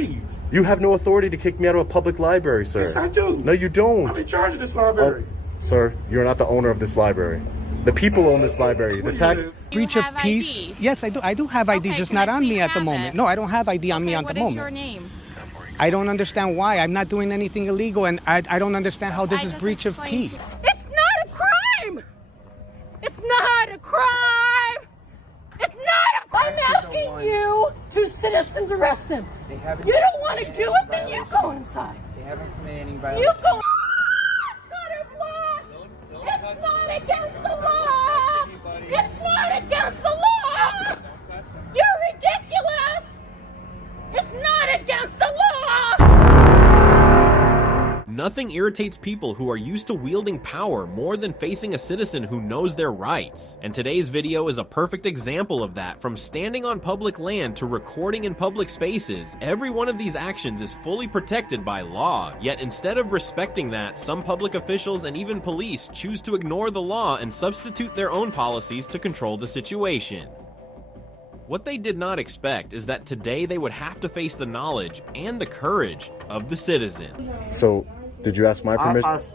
leave. You have no authority to kick me out of a public library, sir. Yes, I do. No, you don't. I'm in charge of this library. Sir, you're not the owner of this library. The people own this library. The tax... Breach of peace. ID? Yes, I do. I do have ID, Okay, just can not I on me please at the have moment. it? No, I don't have ID on me at the moment. What is your name? I don't understand why. I'm not doing anything illegal, and I don't understand how this I is just breach of explained peace. It's not a crime! It's not a crime! It's not a crime! I'm asking you, two citizens, arrest him. You don't want to do it, then you go inside. They haven't committed any You violations. go. It's not against the law! It's not against the law! You're ridiculous! It's not against the law! Nothing irritates people who are used to wielding power more than facing a citizen who knows their rights. And today's video is a perfect example of that. From standing on public land to recording in public spaces, every one of these actions is fully protected by law. Yet instead of respecting that, some public officials and even police choose to ignore the law and substitute their own policies to control the situation. What they did not expect is that today they would have to face the knowledge and the courage of the citizen. So, did you ask my permission? I asked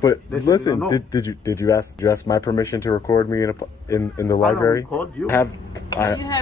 But They said listen, they did you ask my permission to record me in the library? record you. You have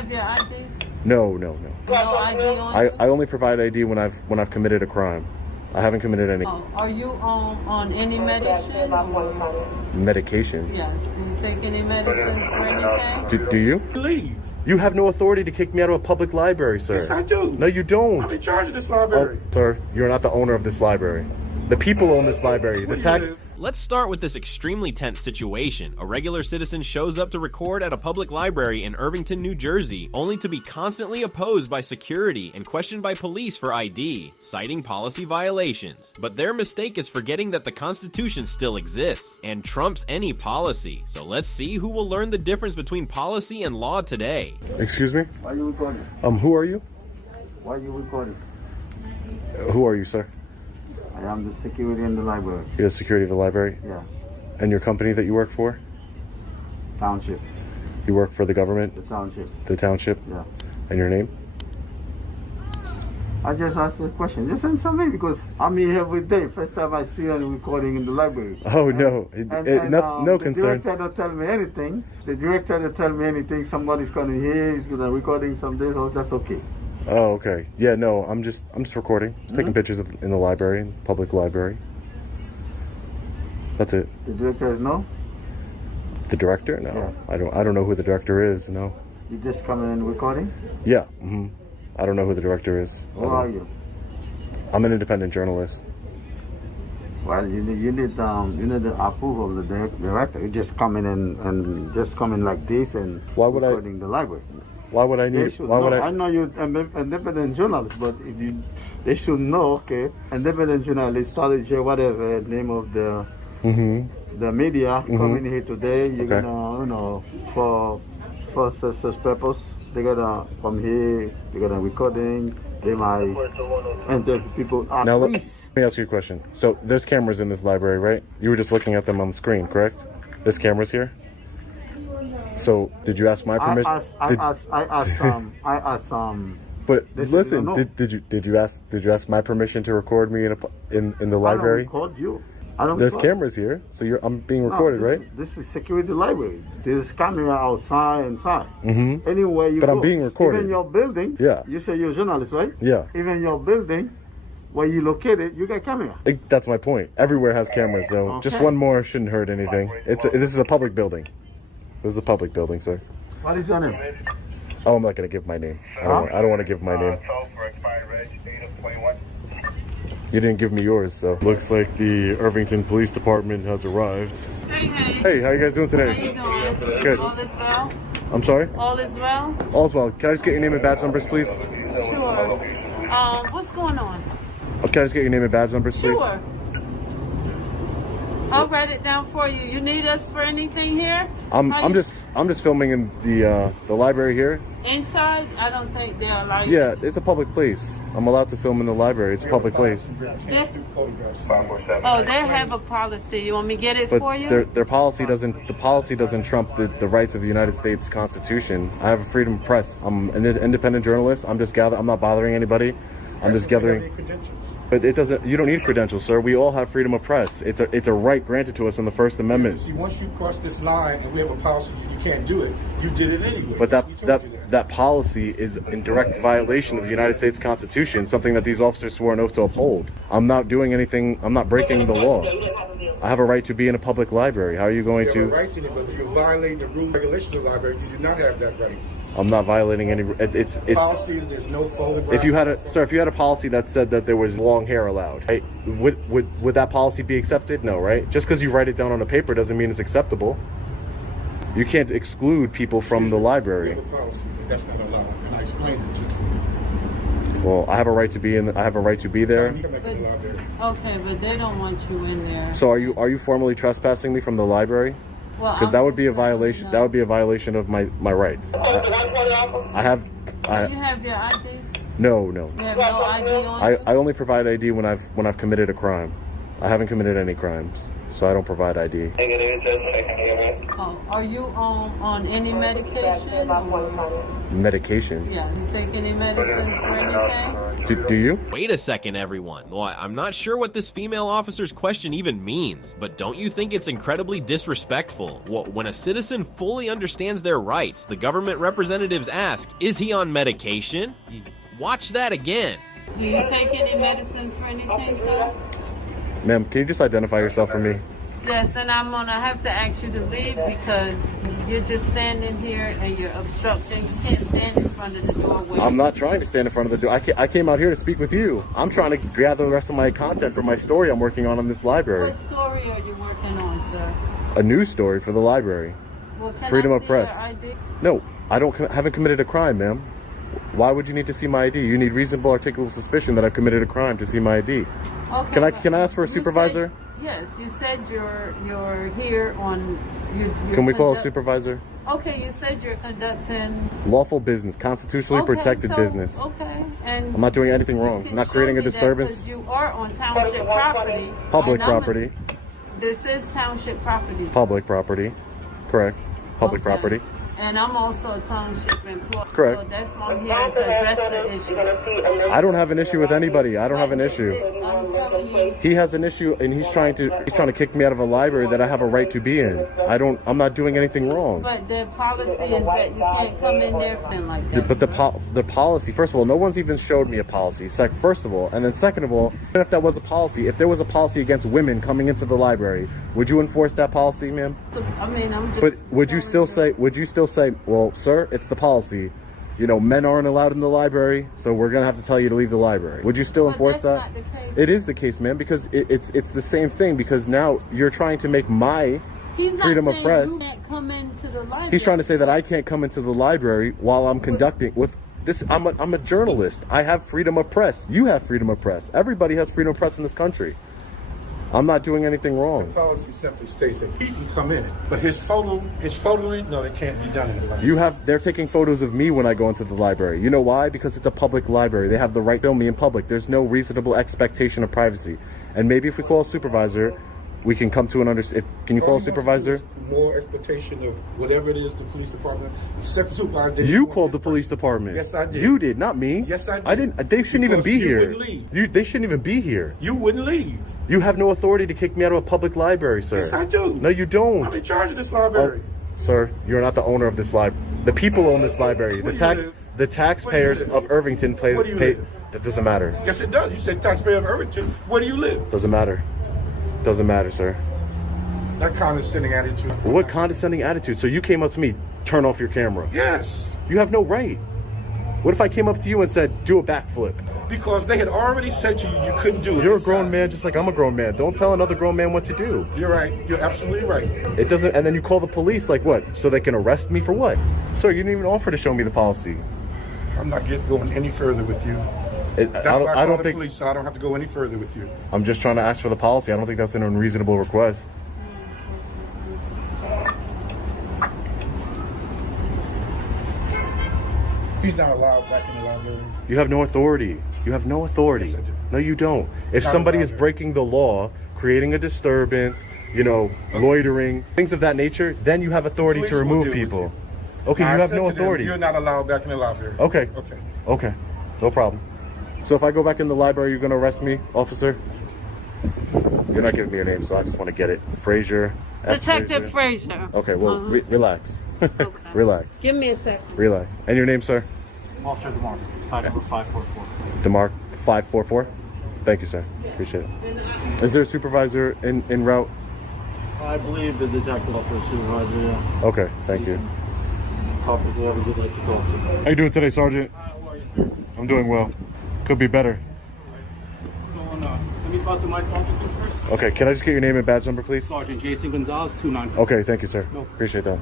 your ID? No. No ID on you? I only provide ID when I've committed a crime. I haven't committed any Are you on any medicine? Or? medication. Yes. Do you take any medicine for anything? Do you? leave. You have no authority to kick me out of a public library, sir. Yes, I do. No, you don't. I'm in charge of this library. Sir, you're not the owner of this library. The people own this library. The tax... Let's start with this extremely tense situation. A regular citizen shows up to record at a public library in Irvington, New Jersey, only to be constantly opposed by security and questioned by police for ID, citing policy violations. But their mistake is forgetting that the Constitution still exists and trumps any policy. So let's see who will learn the difference between policy and law today. Excuse me? Why are you recording? Who are you? Why are you recording? Who are you, sir? I am the security in the library. You're the security of the library? Yeah. And your company that you work for? Township. You work for the government? The township. The township? Yeah. And your name? I just asked you a question. Just answer me because I'm here every day. First time I see you recording in the library. Oh, no. No concern. The director don't tell me anything. The director don't tell me anything. Somebody's coming here. He's gonna recording someday. Oh, that's okay. Oh, okay. Yeah, no, I'm just recording. Just taking pictures in the library, in the public library. That's it. The director is no? The director? No. Yeah. I don't know who the director is, no. You just come in recording? Yeah. I don't know who the director is. Who are you? I'm an independent journalist. Well, you need the approval of the director. You just come in and just come in like this and Why would recording the library. Why would I need? Why would I know you're an independent journalist, but they should know. Okay, independent journalist, strategy, whatever name of the media coming here today. You're gonna, for such purpose, they're gonna come here. They're gonna recording. They might interview people. Now let me ask you a question. So there's cameras in this library, right? You were just looking at them on the screen, correct? There's cameras here. So, did you ask my permission? I asked But listen, did you ask my permission to record me in the library? I don't record you. There's cameras here, so I'm being recorded, right? This is security library. There's camera outside, inside. Anywhere you go. But I'm being recorded. Even your building. Yeah. You say you're a journalist, right? Yeah. Even your building, where you located, you got camera. That's my point. Everywhere has cameras, so just one more shouldn't hurt anything. This is a public building. This is a public building, sir. What is your name? Oh, I'm not going to give my name. I don't want to give my name. You didn't give me yours, so. Looks like the Irvington Police Department has arrived. Hey. Hey, how you guys doing today? How you doing? Good. All is well? I'm sorry? All is well? All's well. Can I just get your name and badge numbers, please? Sure. What's going on? Can I just get your name and badge numbers, please? Sure. I'll write it down for you. You need us for anything here? I'm just filming in the library here. Inside, I don't think they're allowed. Yeah, it's a public place. I'm allowed to film in the library. It's a public place. Oh, they have a policy. You want me to get it But for you? their policy doesn't. The policy doesn't trump the rights of the United States Constitution. I have a freedom of press. I'm an independent journalist. I'm just gathering. I'm not bothering anybody. I'm just gathering. But it doesn't. You don't need credentials, sir. We all have freedom of press. It's a right granted to us in the First Amendment. See, once you cross this line and we have a policy, you can't do it. You did it anyway. But that policy is in direct violation of the United States Constitution, something that these officers swore an oath to uphold. I'm not doing anything. I'm not breaking the law. I have a right to be in a public library. How are you going You have to? a right to it, but you're violating the rules and regulations of the library. You do not have that right. I'm not violating any. It's Policy is there's no photograph. if you had a policy that said that there was long hair allowed, right, would that policy be accepted? No, right? Just because you write it down on a paper doesn't mean it's acceptable. You can't exclude people from the library. We have a policy, but that's not allowed, and I explained it to you. Well, I have a right to be in. I have a right to be there. Okay, but they don't want you in there. So are you formally trespassing me from the library? Well, Because that would be a violation. That would be a violation of my rights. I have. Do you have your ID? No. You have no ID on you? I only provide ID when I've committed a crime. I haven't committed any crimes, so I don't provide ID. Oh, are you on any medication? Or? Medication? Yeah, you take any medicine for anything? Do you? Wait a second, everyone. Well, I'm not sure what this female officer's question even means, but don't you think it's incredibly disrespectful? When a citizen fully understands their rights, the government representatives ask, is he on medication? Watch that again. Do you take any medicine for anything, sir? Ma'am, can you just identify yourself for me? Yes, and I'm gonna have to ask you to leave because you're just standing here and you're obstructing. You can't stand in front of the doorway. I'm not trying to stand in front of the door. I came out here to speak with you. I'm trying to gather the rest of my content for my story I'm working on in this library. What story are you working on, sir? A news story for the library. Well, can Freedom I of see press. your ID? No, haven't committed a crime, ma'am. Why would you need to see my ID? You need reasonable articulable suspicion that I've committed a crime to see my ID. Okay, Can I ask for a you supervisor? Yes, you said you're here on. Can we call a supervisor? Okay, you said you're conducting Lawful business, constitutionally protected business. Okay, and I'm not doing anything wrong. you I'm not can creating show a me that disturbance. 'cause you are on township property. Public and I'm property. This is township property. Public property. Correct. Public Okay. property. And I'm also a township employee. Correct. So that's why I'm here to address the issue. I don't have an issue with anybody. I don't have an issue. I'm telling you. He has an issue, and he's trying to kick me out of a library that I have a right to be in. I'm not doing anything wrong. But the policy is that you can't come in there like that. But the policy, first of all, no one's even showed me a policy. First of all, and then second of all, even if that was a policy, if there was a policy against women coming into the library, would you enforce that policy, ma'am? I mean, I'm just. But would you still say, well, sir, it's the policy. You know, men aren't allowed in the library, so we're gonna have to tell you to leave the library. Would you still enforce that? Not the case. It is the case, man, because it's the same thing. Because now you're trying to make my freedom of press. You can't come into the library. He's trying to say that I can't come into the library while I'm conducting with this. I'm a journalist. I have freedom of press. You have freedom of press. Everybody has freedom of press in this country. I'm not doing anything wrong. The policy simply states that he can come in, but his photoing, no, it can't be done in the library. They're taking photos of me when I go into the library. You know why? Because it's a public library. They have the right to film me in public. There's no reasonable expectation of privacy. And maybe if we call a supervisor, we can come to an understanding. Can you call a supervisor? More expectation of whatever it is the police department. The second supervisor. You called the police department. Yes, I did. You did, not me. Yes, I did. I didn't. They shouldn't even Because be you here. wouldn't leave. They shouldn't even be here. You wouldn't leave. You have no authority to kick me out of a public library, sir. Yes, I do. No, you don't. I'm in charge of this library. Sir, you're not the owner of this library. The people own this library. Where do you live? The taxpayers Where do you live? of Irvington pay. Where do you live? That doesn't matter. Yes, it does. You said taxpayer of Irvington. Where do you live? Doesn't matter. Doesn't matter, sir. That condescending attitude. What condescending attitude? So you came up to me, turn off your camera. Yes. You have no right. What if I came up to you and said, do a backflip? Because they had already said to you, you couldn't do it. You're a grown man just like I'm a grown man. Don't tell another grown man what to do. You're right. You're absolutely right. It doesn't, and then you call the police, like what? So they can arrest me for what? Sir, you didn't even offer to show me the policy. I'm not going any further with you. That's why I called the police, so I don't have to go any further with you. I'm just trying to ask for the policy. I don't think that's an unreasonable request. He's not allowed back in the library. You have no authority. You have no authority. Yes, I do. No, you don't. If Not somebody allowed is there. breaking the law, creating a disturbance, loitering, things of that nature, then you have authority Police to will remove deal with people. you. Okay, you I have said no to them, authority. You're not allowed back in the library. Okay. Okay. Okay. No problem. So if I go back in the library, you're going to arrest me, officer? You're not giving me your name, so I just want to get it. Frazier. S. Detective Frazier. Okay, well, relax. Okay. Relax. Give me a second. Relax. And your name, sir? Officer DeMarco, file number 544. DeMarc 544. Thank you, sir. Appreciate it. Is there a supervisor en route? I believe the detective officer supervisor, yeah. Okay, thank you. Talk to whoever you'd like to talk to. How you doing today, Sergeant? I'm doing well. Could be better. Let me talk to my officers first. Okay, can I just get your name and badge number, please? Sergeant Jason Gonzalez, 294. Okay, thank you, sir. No. Appreciate that.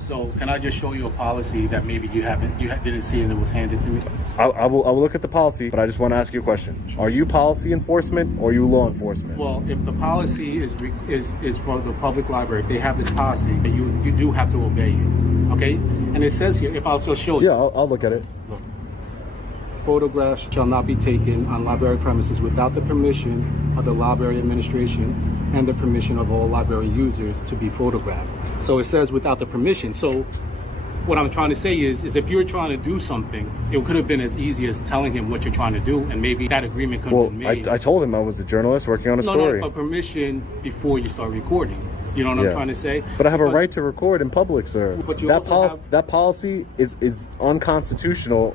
So, can I just show you a policy that maybe you didn't see and it was handed to me? I will look at the policy, but I just want to ask you a question. Are you policy enforcement or are you law enforcement? Well, if the policy is for the public library, if they have this policy, you do have to obey it. Okay? And it says here, if I'll just show you. Yeah, I'll look at it. Photographs shall not be taken on library premises without the permission of the library administration and the permission of all library users to be photographed. So it says without the permission. So what I'm trying to say is if you're trying to do something, it could have been as easy as telling him what you're trying to do, and maybe that agreement could have been made. I told him I was a journalist working on a story. No, a permission before you start recording. You know what I'm trying to say? But I have a right to record in public, sir. But you that policy is unconstitutional.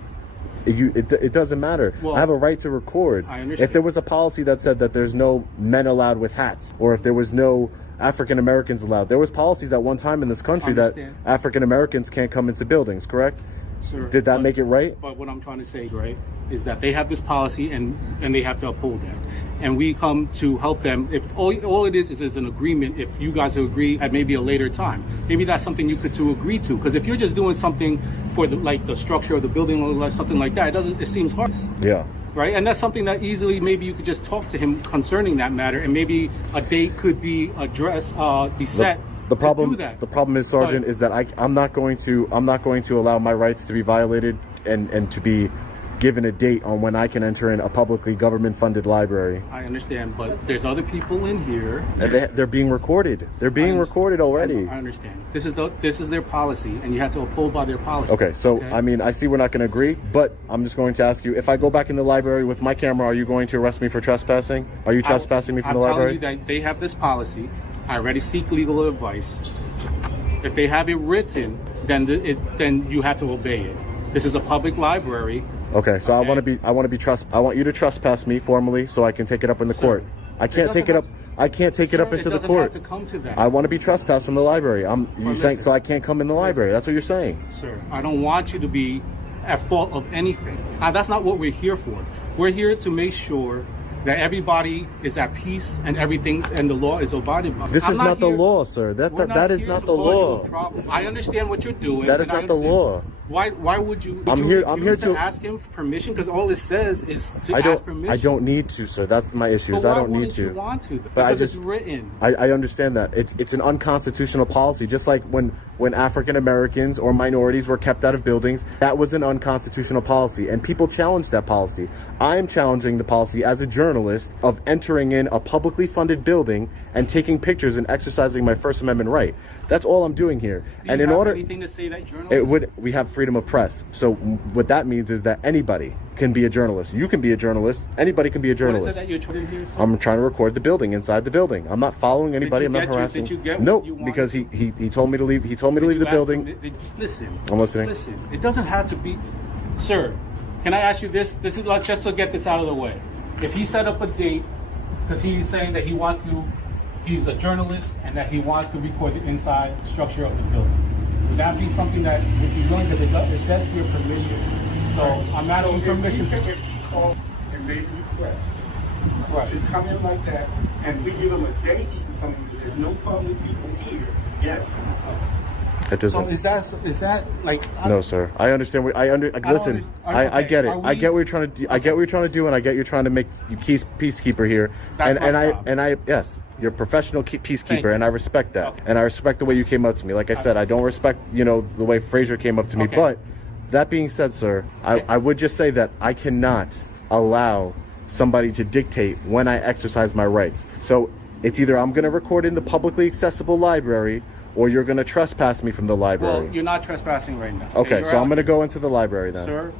It doesn't matter. Well, I have a right to record. I understand. If there was a policy that said that there's no men allowed with hats, or if there was no African Americans allowed, there was policies at one time in this country that African Americans can't come into buildings, correct? Sir, Did that make it right? But what I'm trying to say, right, is that they have this policy and they have to uphold that. And we come to help them. If all it is an agreement, if you guys agree at maybe a later time, maybe that's something you could to agree to. Because if you're just doing something for the structure of the building or something like that, it seems harsh. Yeah. Right, and that's something that easily maybe you could just talk to him concerning that matter, and maybe a date could be set. The problem, to do that. the problem is, Sergeant, is that I'm not going to allow my rights to be violated and to be given a date on when I can enter in a publicly government-funded library. I understand, but there's other people in here. And they're being recorded. They're being recorded already. I understand. This is their policy, and you have to uphold by their policy. Okay, so I mean, I see we're not going to agree, but I'm just going to ask you: if I go back in the library with my camera, are you going to arrest me for trespassing? Are you trespassing me from the library? I'm telling you that they have this policy. I already seek legal advice. If they have it written, then you have to obey it. This is a public library. Okay, so I want you to trespass me formally so I can take it up in the court. I can't take it up. I can't take it up into the court. It doesn't have to come to that. I want to be trespassed from the library. You're saying so I can't come in the library. That's what you're saying. Sir, I don't want you to be at fault of anything. That's not what we're here for. We're here to make sure that everybody is at peace and everything and the law is abided by. This is not the law, sir. That is not the law. I understand what you're doing. That is not the law. Why would you? I'm here to ask him for permission, because all it says is to ask permission. I don't need to, sir. That's my issue. But I don't need to. You want to? But because it's written. I understand that it's an unconstitutional policy. Just like when African Americans or minorities were kept out of buildings, that was an unconstitutional policy, and people challenged that policy. I'm challenging the policy as a journalist of entering in a publicly funded building and taking pictures and exercising my First Amendment right. That's all I'm doing here. Do you have anything to say that journalists? We have freedom of press. So what that means is that anybody can be a journalist. You can be a journalist. Anybody can be a journalist. What is it that you're trying to do, sir? I'm trying to record the building inside the building. I'm not following anybody. I'm not harassing. Did you get no, what you wanted? because he told me to leave. He told me to leave the building. Listen. I'm listening. Listen. It doesn't have to be, sir. Can I ask you this? This is just to get this out of the way. If he set up a date, because he's saying that he's a journalist and that he wants to record the inside structure of the building, would that be something that would be willing? Because it says your permission. So I'm not on permission. If you call and made a request to come in like that, and we give him a day he can come in, there's no public people here. Yes. It doesn't. So is that like? No, sir. I understand. Listen. I get it. I get what you're trying to do. I get what you're trying to do, and I get you're trying to make peacekeeper here. That's my job. Yes. You're a professional peacekeeper, you. and I respect that. Okay. And I respect the way you came up to me. Like I said, I don't respect, you know, the way Frazier came up to me. Okay. But that being said, sir, I would just say that I cannot allow somebody to dictate when I exercise my rights. So it's either I'm going to record in the publicly accessible library, or you're going to trespass me from the library. Well, you're not trespassing right now. Okay, You're so I'm out. going to go into the library then. Sir,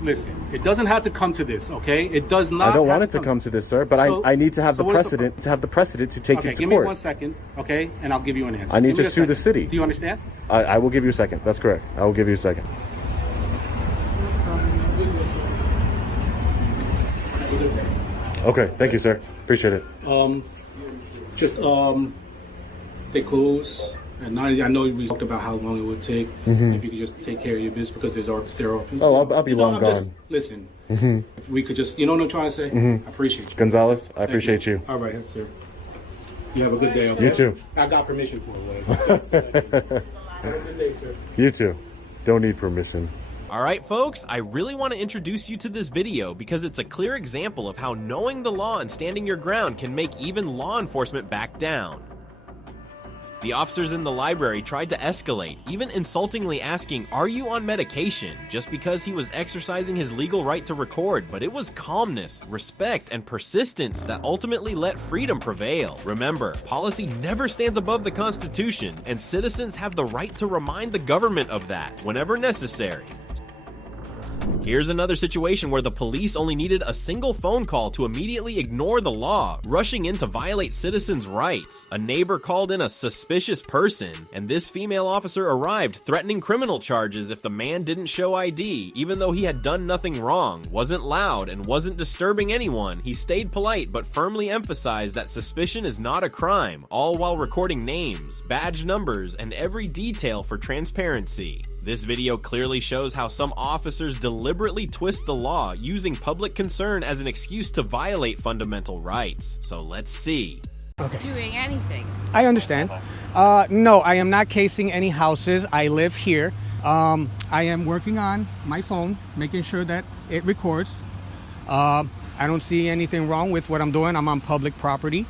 listen, it doesn't have to come to this, okay? It does not. I don't want have it to come to this, sir, but So- I need to have so the what is the precedent to have the precedent to take Okay, it to give court. me 1 second, okay? And I'll give you an answer. I need Give me to a sue the second. city. Do you understand? I will give you a second. That's correct. I will give you a second. Okay, thank you, sir. Appreciate it. They close at 9. I know we talked about how long it would take. If you could just take care of your business, because there are people. Oh, I'll be long I'm gone. just, listen, if we could just, you know what I'm trying to say? I appreciate you. Gonzalez, I Thank appreciate you. All right, sir. You have a good day. Okay? You too. I got permission for it. Just to let you know. Have a good day, sir. You too. Don't need permission. Alright folks, I really want to introduce you to this video because it's a clear example of how knowing the law and standing your ground can make even law enforcement back down. The officers in the library tried to escalate, even insultingly asking, "Are you on medication?" just because he was exercising his legal right to record, but it was calmness, respect, and persistence that ultimately let freedom prevail. Remember, policy never stands above the Constitution, and citizens have the right to remind the government of that whenever necessary. Here's another situation where the police only needed a single phone call to immediately ignore the law, rushing in to violate citizens' rights. A neighbor called in a suspicious person, and this female officer arrived threatening criminal charges if the man didn't show ID, even though he had done nothing wrong, wasn't loud, and wasn't disturbing anyone. He stayed polite but firmly emphasized that suspicion is not a crime, all while recording names, badge numbers, and every detail for transparency. This video clearly shows how some officers deliberately twist the law, using public concern as an excuse to violate fundamental rights. So let's see. Doing anything. I understand. No, I am not casing any houses. I live here. I am working on my phone, making sure that it records. I don't see anything wrong with what I'm doing. I'm on public property.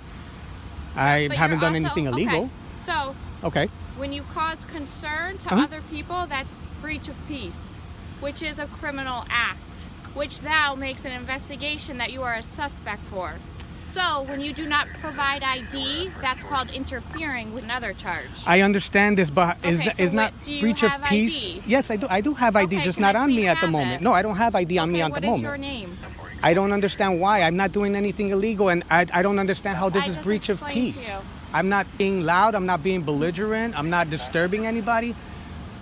I But haven't you're done also- anything illegal. Okay. So, Okay. when you cause concern to Uh-huh. other people, that's breach of peace, which is a criminal act, which now makes an investigation that you are a suspect for. So, when you do not provide ID, that's called interfering with another charge. I understand this, but is Okay, so not do you breach of have peace? ID? Yes, I do. I do have ID, Okay, just can not I on me please at the have moment. it? No, I don't have ID on me at the What moment. is your name? I don't understand why. I'm not doing anything illegal, and I don't understand how this I is just breach of explained peace. to you. I'm not being loud. I'm not being belligerent. I'm not disturbing anybody.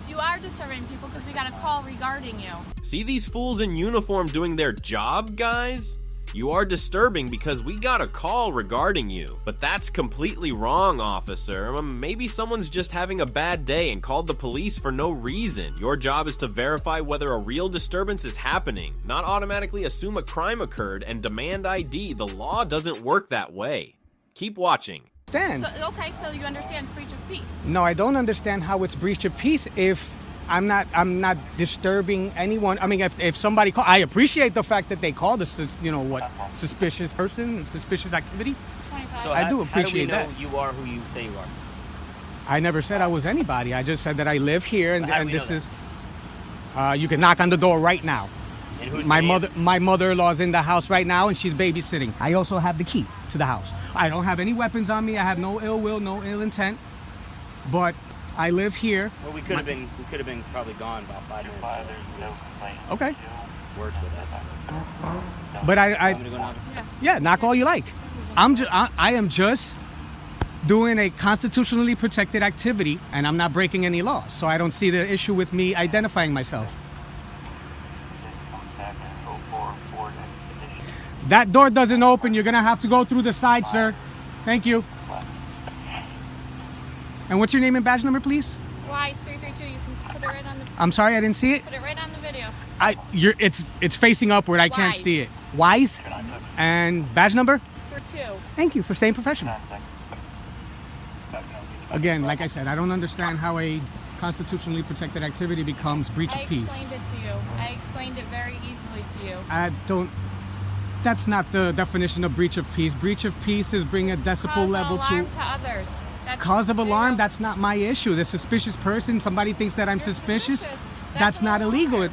You are disturbing people because we got a call regarding you. See these fools in uniform doing their job, guys? You are disturbing because we got a call regarding you. But that's completely wrong, officer. Maybe someone's just having a bad day and called the police for no reason. Your job is to verify whether a real disturbance is happening, not automatically assume a crime occurred and demand ID. The law doesn't work that way. Keep watching. Stand. So, okay, so you understand it's breach of peace. No, I don't understand how it's breach of peace if I'm not disturbing anyone. I mean, if somebody call, I appreciate the fact that they called us, suspicious person, suspicious activity. 25. So I do how do we appreciate know that. you are who you say you are? I never said I was anybody. I just said that I live here, and, But how do and we this know is. You can knock on the door right now. And who's My the name? my mother-in-law's in the house right now, and she's babysitting. I also have the key to the house. I don't have any weapons on me. I have no ill will, no ill intent. But I live here. Well, we could have been probably gone about 5 minutes ago. Okay. Worked with us. But I'm gonna go now. yeah, knock all you like. I am just doing a constitutionally protected activity, and I'm not breaking any laws. So I don't see the issue with me identifying myself. That door doesn't open. You're gonna have to go through the side, sir. Thank you. And what's your name and badge number, please? Wise 332. You can put it right on the. I'm sorry, I didn't see it. Put it right on the video. It's facing upward. I can't Wise. see it. Wise. And badge number? For 2. Thank you for staying professional. Again, like I said, I don't understand how a constitutionally protected activity becomes breach I of peace. explained it to you. I explained it very easily to you. I don't. That's not the definition of breach of peace. Breach of peace is bring a decibel level alarm to others. That's, cause of alarm. That's not my issue. The suspicious person. Somebody thinks that I'm suspicious. That's not illegal.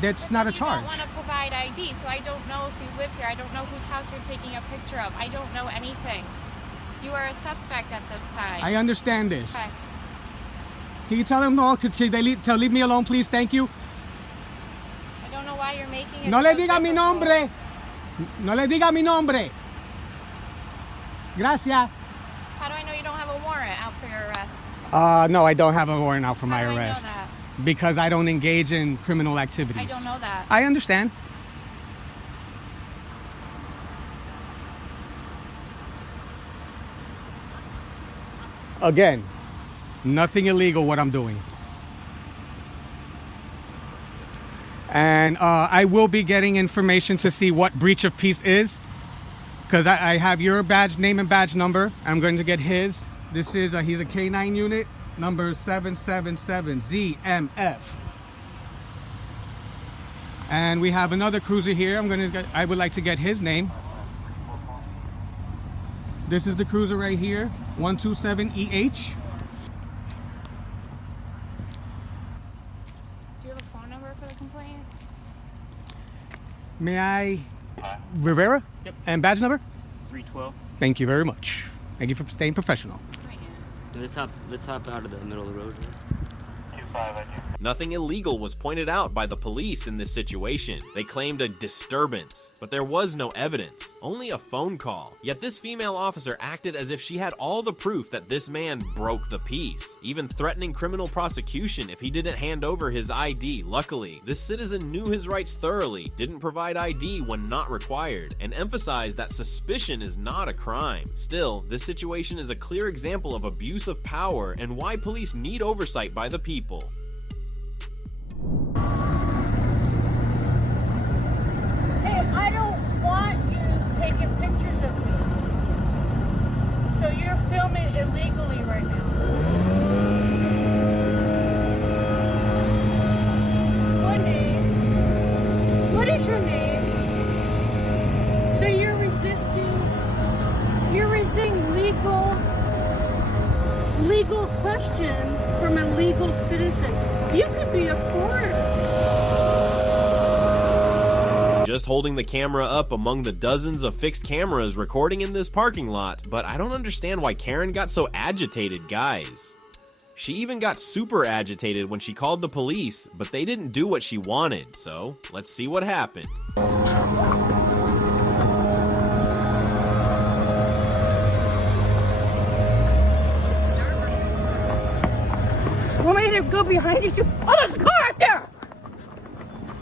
That's not a charge. You don't want to provide ID, so I don't know if you live here. I don't know whose house you're taking a picture of. I don't know anything. You are a suspect at this time. I understand this. Okay. Can you tell them no? Could they leave me alone, please? Thank you. I don't know why you're making it No so le diga mi difficult. nombre. No le diga mi nombre. Gracias. How do I know you don't have a warrant out for your arrest? No, I don't have a warrant out for my How do arrest. I know that? Because I don't engage in criminal activities. I don't know that. I understand. Again, nothing illegal what I'm doing. And I will be getting information to see what breach of peace is. Because I have your badge, name and badge number. I'm going to get his. This is, he's a K9 unit, number 777ZMF. And we have another cruiser here. I would like to get his name. This is the cruiser right here, 127EH. Do you have a phone number for the complainant? May I? Rivera? Yep. And badge number? 312. Thank you very much. Thank you for staying professional. Let's hop out of the middle of the road. Nothing illegal was pointed out by the police in this situation. They claimed a disturbance, but there was no evidence, only a phone call. Yet this female officer acted as if she had all the proof that this man broke the peace, even threatening criminal prosecution if he didn't hand over his ID. Luckily, this citizen knew his rights thoroughly, didn't provide ID when not required, and emphasized that suspicion is not a crime. Still, this situation is a clear example of abuse of power and why police need oversight by the people. Hey, I don't want you taking pictures of me. So you're filming illegally right now. What name? What is your name? So you're resisting legal questions from a legal citizen. You could be a foreigner. Just holding the camera up among the dozens of fixed cameras recording in this parking lot, but I don't understand why Karen got so agitated, guys. She even got super agitated when she called the police, but they didn't do what she wanted, so let's see what happened. Want me to go behind you? Oh, there's a car out there!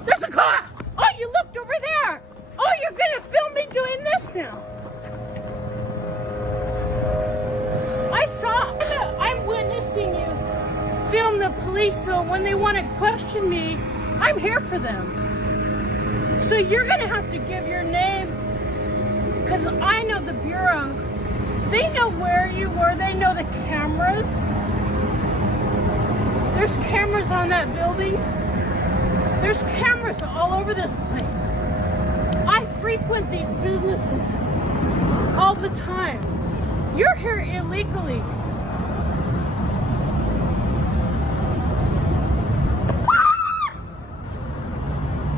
There's a car! Oh, you looked over there! Oh, you're gonna film me doing this now! I'm witnessing you film the police, so when they want to question me, I'm here for them. So you're gonna have to give your name, because I know the Bureau. They know where you were, they know the cameras. There's cameras on that building. There's cameras all over this place. I frequent these businesses all the time. You're here illegally.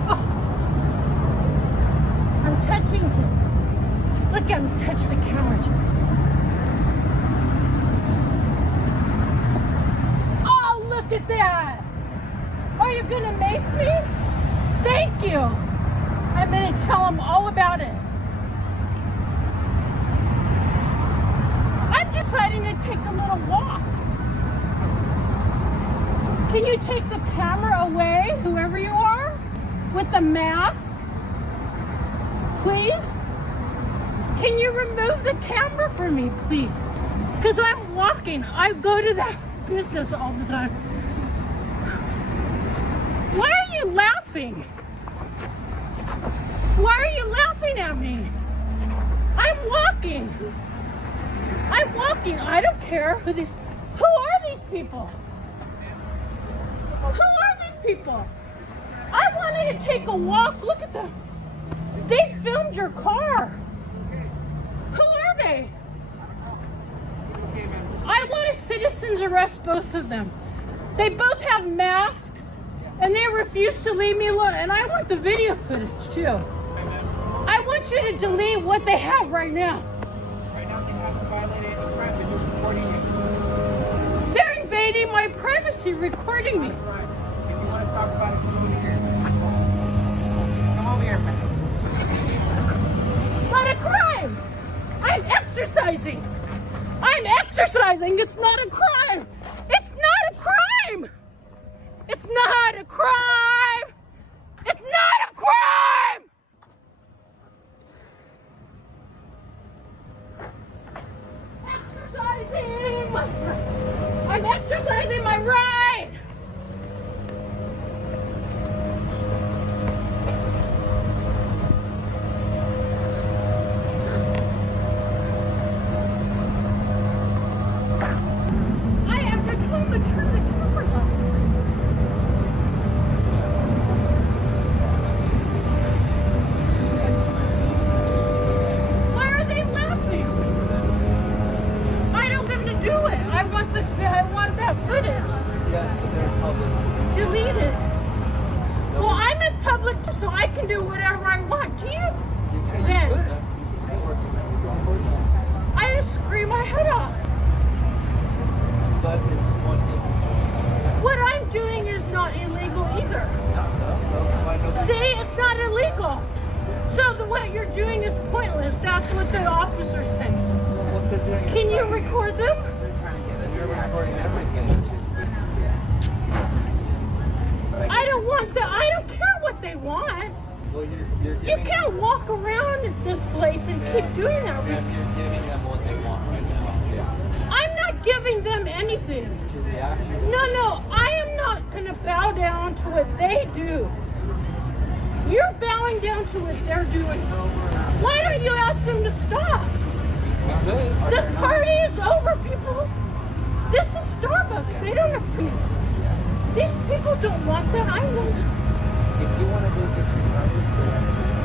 Oh. I'm touching him. Look, I'm touching the camera. Look at that! Are you gonna mace me? Thank you! I'm gonna tell them all about it. I'm deciding to take a little walk. Can you take the camera away, whoever you are? With the mask? Please? Can you remove the camera for me, please? Because I'm walking. I go to that business all the time. Why are you laughing? Why are you laughing at me? I'm walking. I'm walking. I don't care who these. Who are these people? Who are these people? I wanted to take a walk. Look at them. They filmed your car. Who are they? I want a citizen's arrest both of them. They both have masks and they refuse to leave me alone. And I want the video footage too. I want you to delete what they have right now. Right now, you haven't violated any crime. They're just recording you. They're invading my privacy, recording me. If you want to talk about it, come over here. Come over here, man. Not a crime. I'm exercising. I'm exercising. It's not a crime. It's not a crime. It's not a crime. It's not a crime. Exercising. I'm exercising my right. I have to tell them to turn the cameras on. Why are they laughing? I don't want them to do it. I want that footage. Yes, but they're public. Delete it. Well, I'm in public so I can do whatever I want. Do you? Ben, I just scream my head off. But it's one. What I'm doing is not illegal either. See, it's not illegal. So what you're doing is pointless. That's what the officer's saying. What they're doing. Can you record them? You're recording everything. I don't want that. I don't care what they want. Well, you're You can't walk around this place and keep doing that. You're giving them what they want right now. Yeah. I'm not giving them anything. To react. No, I am not going to bow down to what they do. You're bowing down to what they're doing. Why don't you ask them to stop? This party is over, people. This is Starbucks. They don't approve. These people don't want that. I want. If you want to go get your garbage,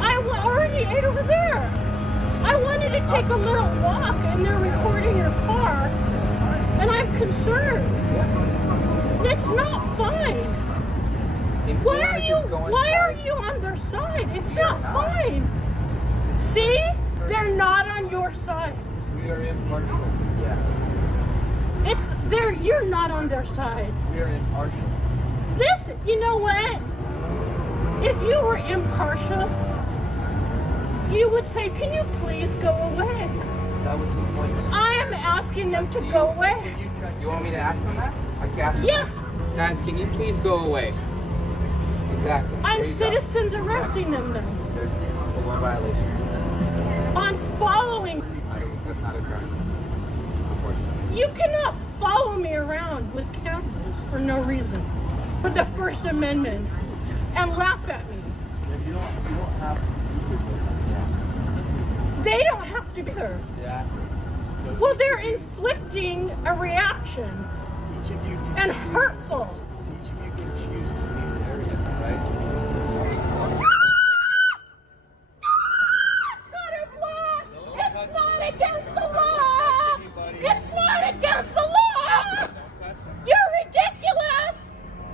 I already ate over there. I wanted to take a little walk, and they're recording your car, and I'm concerned. It's not fine. Why are you on their side? It's not fine. See? They're not on your side. we are impartial. Yeah. You're not on their side. We are impartial. This, you know what? If you were impartial, you would say, can you please go away? That was the point. I am asking them to go away. You want me to ask them that? I can ask them. Yeah. Guys, can you please go away? Exactly. I'm There you go. citizens arresting them though. There's one violation. On following. That's not a crime. You cannot follow me around with cameras for no reason. For the First Amendment. And laugh at me. You don't have to. They don't have to be there. Exactly. Well, they're inflicting a reaction. Each of you can And hurtful. Each of you can choose to leave the area, right? It's not against the law! It's not against the law! You're ridiculous!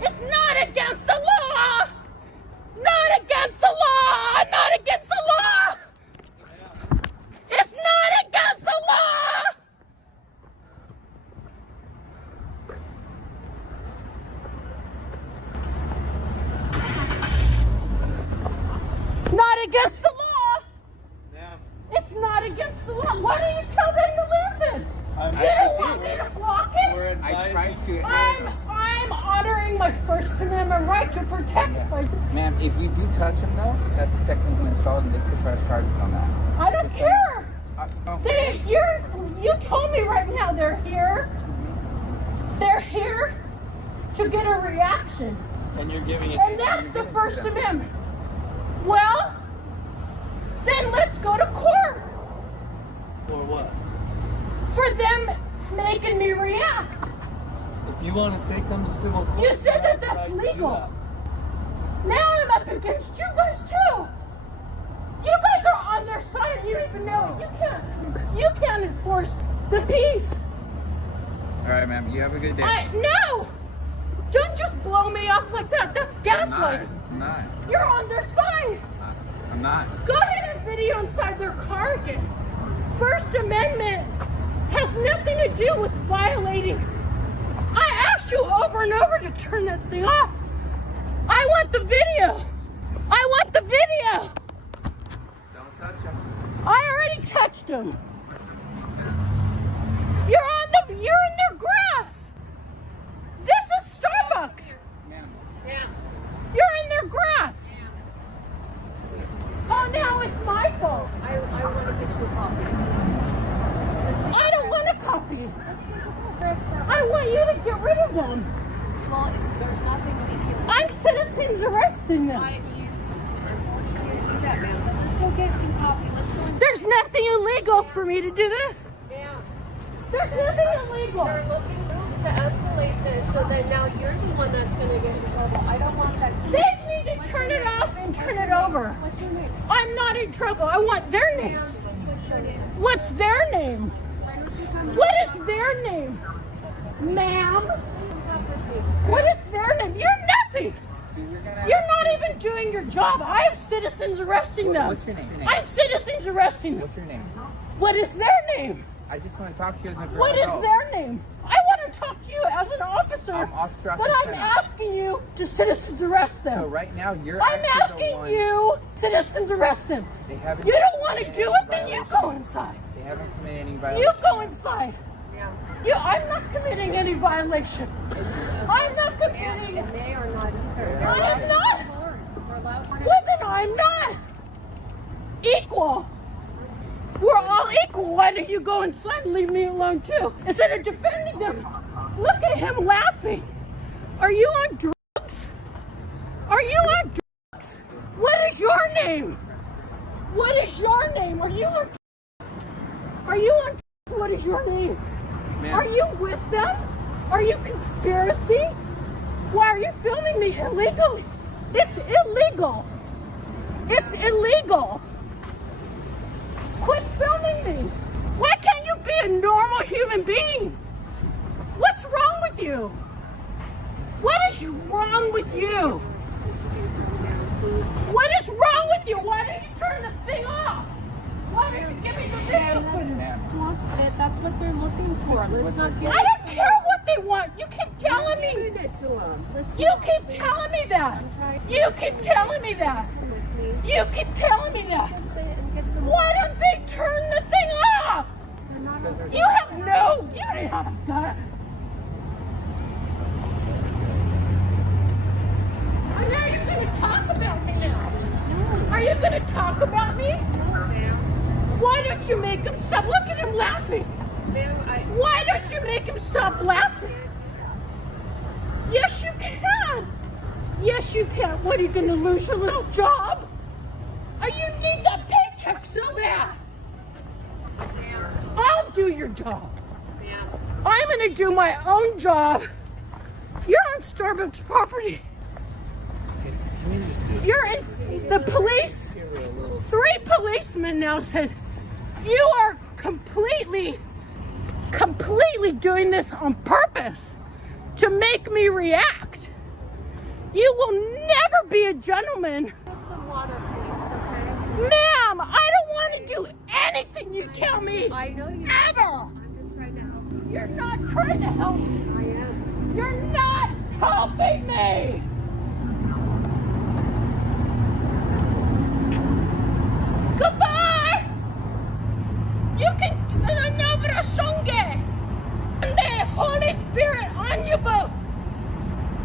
It's not against the law! Not against the law! Not against the law! It's not against the law! Not against the law! It's not against the law. Why don't you tell them to leave then? You don't want me to block it? I tried to. I'm honoring my First Amendment right to protect my... Ma'am, if you do touch them though, that's technically assault and they could press charges on that. I don't care. Okay. You told me right now they're here. They're here to get a reaction. And you're giving it. And that's the First Amendment. Well, then let's go to court. For what? For them making me react. If you want to take them to civil court, You said that have the that's right to do legal. that. Now I'm up against you guys too. You enforce the peace. All right, ma'am. You have a good day. No! Don't just blow me off like that. That's gaslighting. I'm not. You're on their side. I'm not. Go ahead and video inside their car again. First Amendment has nothing to do with violating. I asked you over and over to turn that thing off. I want the video. I want the video. Don't touch him. I already touched him. You're in their grass. This is Starbucks. Yeah. You're in their grass. Oh, now it's my fault. I want to get you a coffee. I don't want a coffee. I want you to get rid of them. Well, there's nothing we can do. I'm citizens arresting them. Unfortunately, do that, ma'am. But let's go get some coffee. Let's go. There's nothing illegal for me to do this. Ma'am, There's nothing illegal. they're looking to escalate this, so then now you're the one that's going to get in trouble. I don't want that. They need to turn it off and turn it over. What's your name? I'm not in trouble. I want their names. What's your name? What's their name? Why don't you come What is their name? Ma'am? talk with me? What is their name? You're nothing. You're not even doing your job. I have citizens arresting them. What's your name? I have citizens arresting them. What's your name? What is their name? I just want to talk to you as a girl. What is their name? I want to talk to you as an officer. I'm Officer But I'm Smith. asking you to citizens arrest them. So right now you're I'm actually the asking one. you, citizens arrest them. They haven't You don't want to committed do any it, then you violation. go inside. They haven't committed any You violation. go inside. I'm not committing any violation. I'm not committing. And they are not either. I am not. We're allowed to Well, then I'm not. Equal. We're all equal. Why don't you go inside and leave me alone too? Instead of defending them. Look at him laughing. Are you on drugs? Are you on drugs? What is your name? What is your name? Are you on drugs? Are you on drugs? What is your name? Ma'am. Are you with them? Are you conspiracy? Why are you filming me illegally? It's illegal. It's illegal. Quit filming me. Why can't you be a normal human being? What's wrong with you? What is wrong with you? What is wrong with you? Why don't you turn the thing off? Why don't you give me the video footage? That's what they're looking for. Let's not get I don't care what they want. You keep telling me. Doing it to them. Let's You keep telling me that. You keep telling me that. come with me. You keep telling me that. Let's sit and get some. Why don't they turn the thing off? They're not You have no, you don't have a gun. Are you going to talk about me now? Are you going to talk about me? Why don't you make him stop? Look at him laughing. Why don't you make him stop laughing? Yes, you can. Yes, you can. What, are you going to lose your little job? Or you need that paycheck so bad? I'll do your job. I'm going to do my own job. You're on Starbucks property. You're in the police. 3 policemen now said you are completely doing this on purpose to make me react. You will never be a gentleman. Get some water, please, okay? Ma'am, I don't want to do anything you tell me. I know you. Ever. I'm just trying to help you. You're not trying to help me. I am. You're not helping me. Goodbye. You can the Holy Spirit on you both.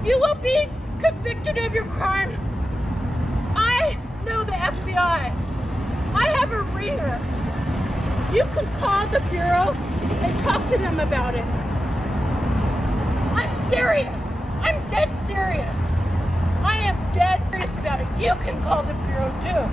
You will be convicted of your crime. I know the FBI. I have a ringer. You can call the Bureau and talk to them about it. I'm serious. I'm dead serious. I am dead serious about it. You can call the Bureau too.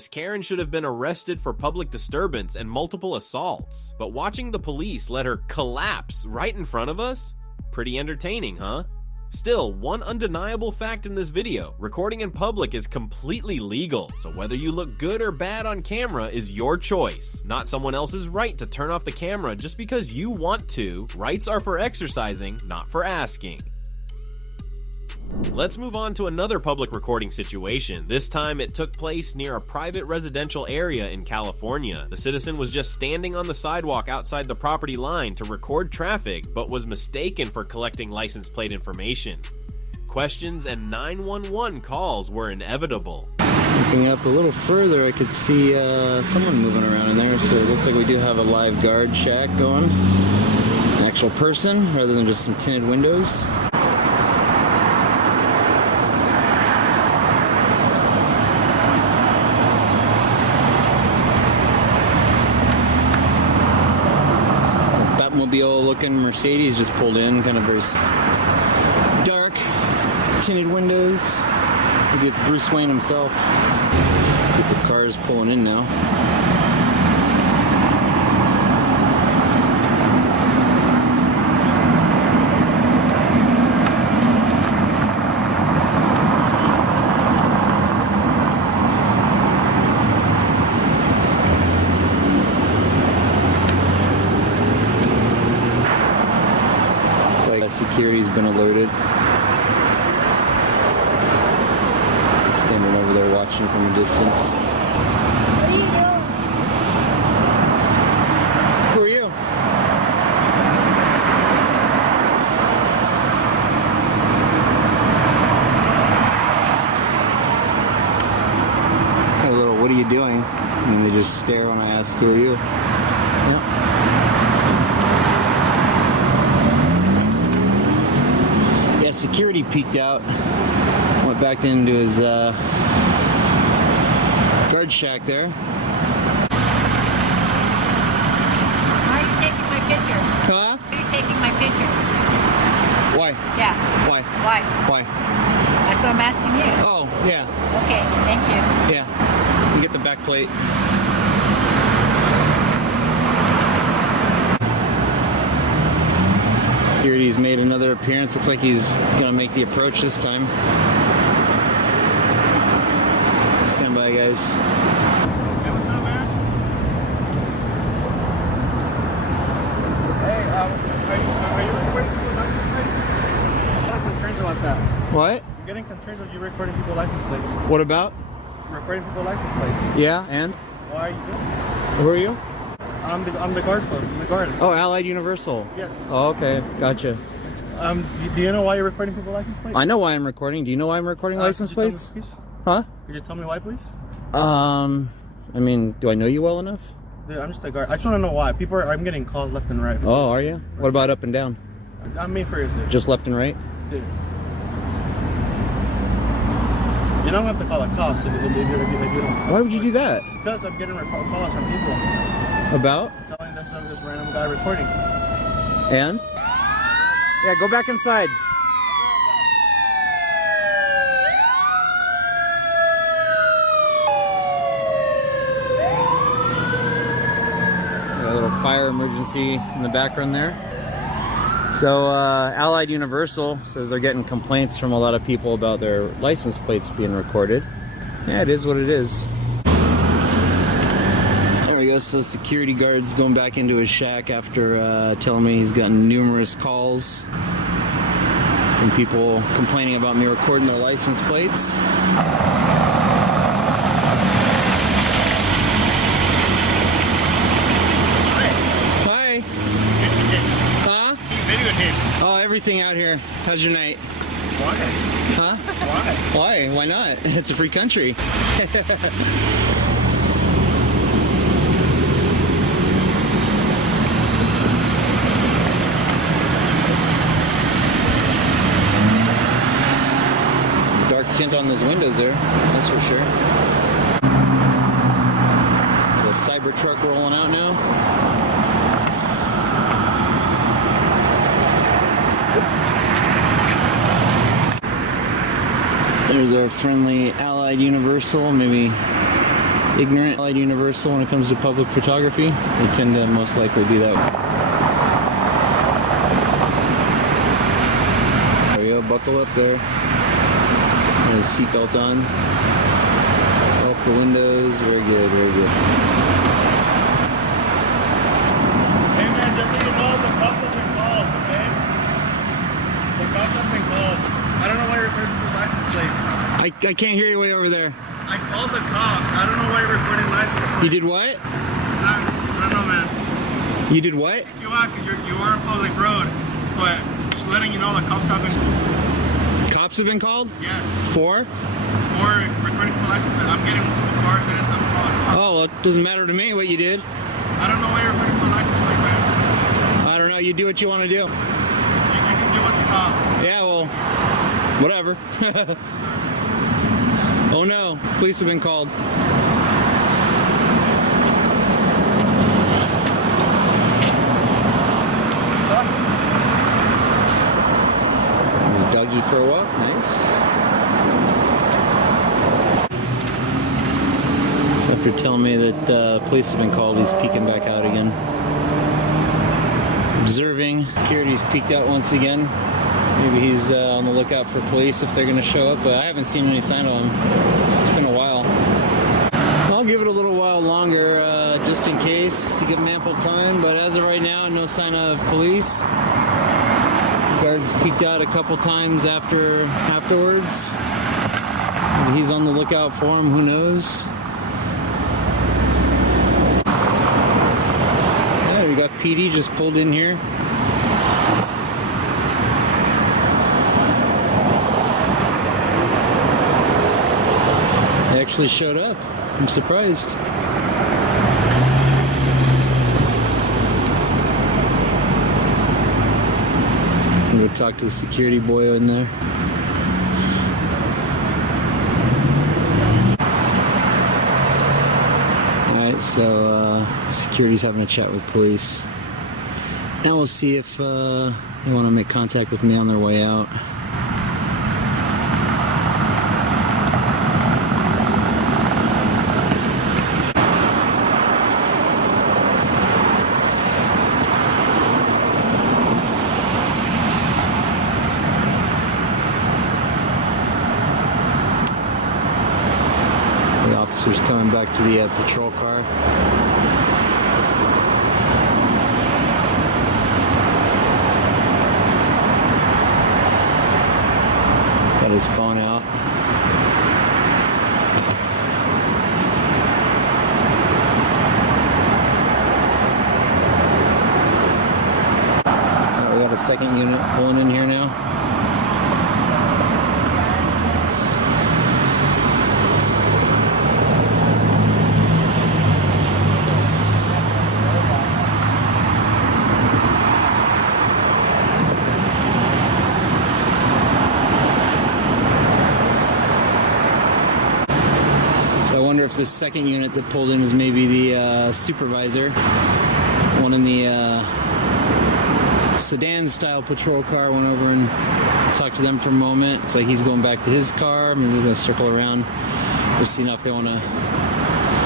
this Karen should have been arrested for public disturbance and multiple assaults. But watching the police let her collapse right in front of us? Pretty entertaining, huh? Still, one undeniable fact in this video, recording in public is completely legal, so whether you look good or bad on camera is your choice, not someone else's right to turn off the camera just because you want to. Rights are for exercising, not for asking. Let's move on to another public recording situation. This time it took place near a private residential area in California. The citizen was just standing on the sidewalk outside the property line to record traffic, but was mistaken for collecting license plate information. Questions and 911 calls were inevitable. Looking up a little further, I could see someone moving around in there, so it looks like we do have a live guard shack going. An actual person, rather than just some tinted windows. Looking Mercedes just pulled in, kind of very dark, tinted windows. Maybe it's Bruce Wayne himself. People, cars pulling in now. Security's been alerted. Standing over there watching from a distance. What are you doing? Who are you? Hey, little, what are you doing? And they just stare when I ask, who are you? Yeah. Security peeked out, went back into his guard shack there. Why are you taking my picture? Huh? Why are you taking my picture? Why? Yeah. Why? Why? Why? That's what I'm asking you. Oh, yeah. Okay, thank you. Yeah. You get the back plate. Security's made another appearance. Looks like he's gonna make the approach this time. Stand by, guys. Hey, what's up, man? Hey, are you recording people's license plates? I'm getting concerns about that. What? I'm getting concerns of you recording people's license plates. What about? Recording people's license plates. Yeah, and? Why are you doing that? Who are you? I'm the guard post. I'm the guard. Oh, Allied Universal. Yes. Oh, okay. Gotcha. Do you know why you're recording people's license plates? I know why I'm recording. Do you know why I'm recording license could you plates? tell me, please? Huh? Could you tell me why, please? I mean, do I know you well enough? Dude, I'm just a guard. I just want to know why. I'm getting calls left and right. Oh, are you? What about up and down? I'm being serious, dude. Just left and right? Dude. You don't have to call the cops if you don't. Why would you do that? Because I'm getting calls from people. About? Telling us of this random guy recording. And? Yeah, go back inside. Got a little fire emergency in the background there. So Allied Universal says they're getting complaints from a lot of people about their license plates being recorded. Yeah, it is what it is. There we go, so security guard's going back into his shack after telling me he's gotten numerous calls from people complaining about me recording their license plates. Hi. Huh? Oh, everything out here. How's your night? Why? Huh? Why? Why? Why not? It's a free country. Dark tint on those windows there, that's for sure. Got a cyber truck rolling out now. There's our friendly Allied Universal, maybe ignorant. Allied Universal when it comes to public photography. We tend to most likely do that. There we go, buckle up there. And his seatbelt on. Help the windows, very good, very good. Hey man, just so you know, the cops have been called, okay? The cops have been called. I don't know why you're recording for license plates. I can't hear you way over there. I called the cops. I don't know why you're recording license plates. You did what? I don't know, man. You did what? You are, because you are on public road. But just letting you know, the cops have been... Cops have been called? Yes. For? For recording for license plates. I'm getting multiple cars and I'm calling the cops. Oh, well, it doesn't matter to me what you did. I don't know why you're recording for license plates, man. I don't know. You do what you want to do. You can do what the cops. Yeah, well, whatever. Oh no, police have been called. There's Dougie for a walk, nice. After telling me that police have been called, he's peeking back out again. Observing. Security's peeked out once again. Maybe he's on the lookout for police if they're going to show up, but I haven't seen any sign of him. It's been a while. I'll give it a little while longer, just in case, to give him ample time, but as of right now, no sign of police. Guards peeked out a couple times afterwards. Maybe he's on the lookout for him, who knows? Yeah, we got PD just pulled in here. Actually showed up. I'm surprised. I'm gonna talk to the security boy in there. Alright, so security's having a chat with police. Now we'll see if they want to make contact with me on their way out. Officers coming back to the patrol car. He's got his phone out. Alright, we got a second unit pulling in here now. I wonder if this second unit that pulled in is maybe the supervisor. One in the sedan style patrol car. Went over and talked to them for a moment. It's like he's going back to his car. Maybe he's going to circle around. We'll see now if they want to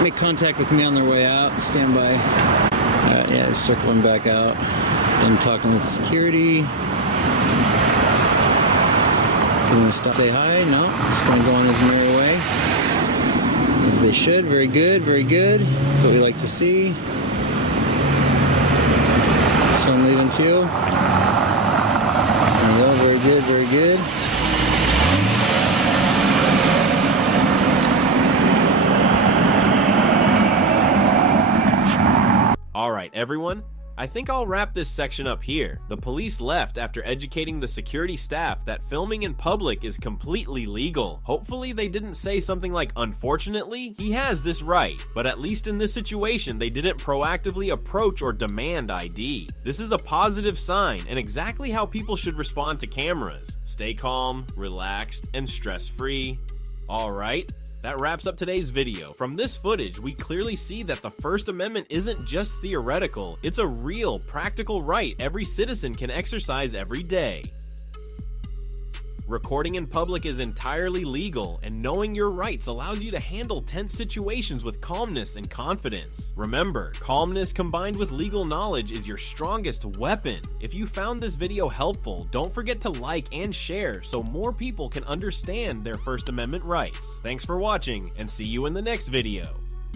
make contact with me on their way out. Stand by. Yeah, he's circling back out. I'm talking with security. Going to stop, say hi. No, just going to go on his merry way. As they should. Very good, very good. That's what we like to see. So I'm leaving too. There we go. Very good, very good. Alright everyone, I think I'll wrap this section up here. The police left after educating the security staff that filming in public is completely legal. Hopefully they didn't say something like, unfortunately, he has this right. But at least in this situation, they didn't proactively approach or demand ID. This is a positive sign and exactly how people should respond to cameras. Stay calm, relaxed, and stress-free. Alright. That wraps up today's video. From this footage, we clearly see that the First Amendment isn't just theoretical, it's a real, practical right every citizen can exercise every day. Recording in public is entirely legal, and knowing your rights allows you to handle tense situations with calmness and confidence. Remember, calmness combined with legal knowledge is your strongest weapon. If you found this video helpful, don't forget to like and share so more people can understand their First Amendment rights. Thanks for watching, and see you in the next video.